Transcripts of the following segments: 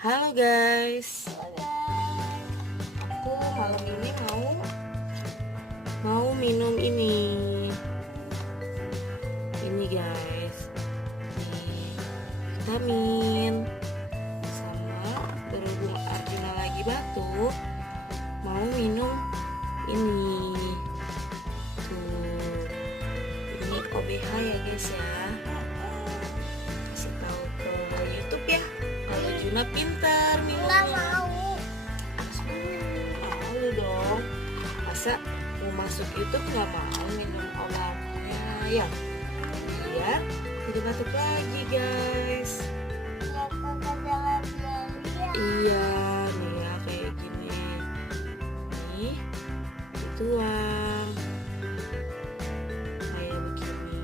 Halo guys, Halo guys. aku malam ini mau minum ini guys, ini vitamin. Sama berhubung Arjuna lagi batuk, mau minum ini. Tuh, ini OBH ya guys ya. Kasih tahu ke YouTube ya. Kalau Juna pintar Nggak minumnya. mau. Malu dong, masa mau masuk YouTube nggak mau minum obatnya ya? Biar tidak batuk lagi guys. Ya kakak jalan lihat. Iya nih ya, kayak gini nih dituang kayak begini.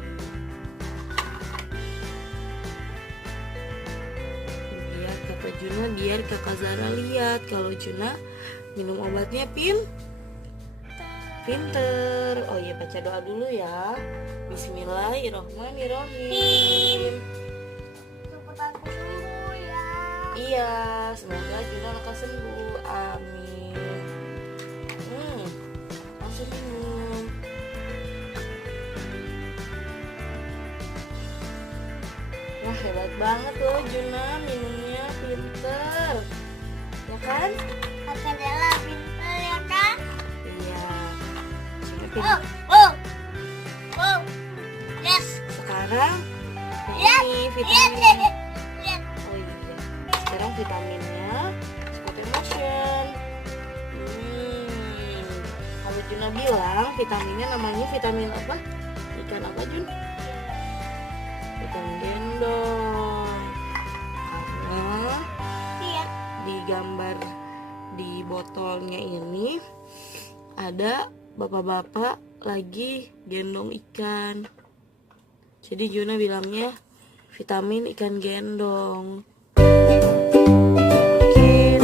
Biar kata Juna, biar kakak Zara lihat kalau Juna minum obatnya pinter. Oh iya, baca doa dulu ya. Bismillahirrohmanirrohim. Cepet aku sembuh ya. Iya, semoga Juna lekas sembuh. Amin. Langsung minum. Wah, hebat banget loh Juna, minumnya pinter. Ya kan? Kakak jalan pintar ya kan? Iya. Juna Oh, pinter. oh, oh. Yes. Sekarang Lihat. ini Lihat. vitaminnya. Lihat. Oh iya. Sekarang vitaminnya Sport Emotion. Kalau Juna bilang vitaminnya namanya vitamin apa? Ikan apa Jun? Ikan gendong. Karena Lihat. di gambar di botolnya ini ada bapak-bapak lagi gendong ikan. Jadi Juna bilangnya vitamin ikan gendong. Oke,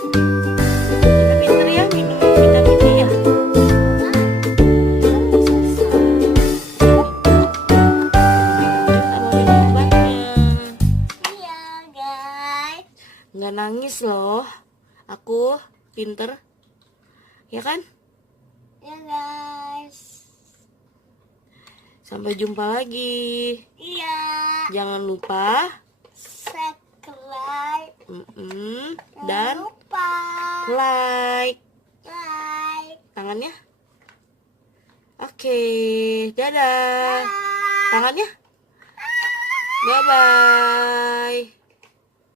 Juna pinter ya minum vitaminnya ya. Sama minum obatnya. Iya guys. Nggak nangis loh. Aku pinter. Ya kan? Ya guys. Sampai jumpa lagi. Iya. Jangan lupa Subscribe. dan Jangan lupa like like. tangannya. Oke, dadah. Bye. Tangannya. Bye bye.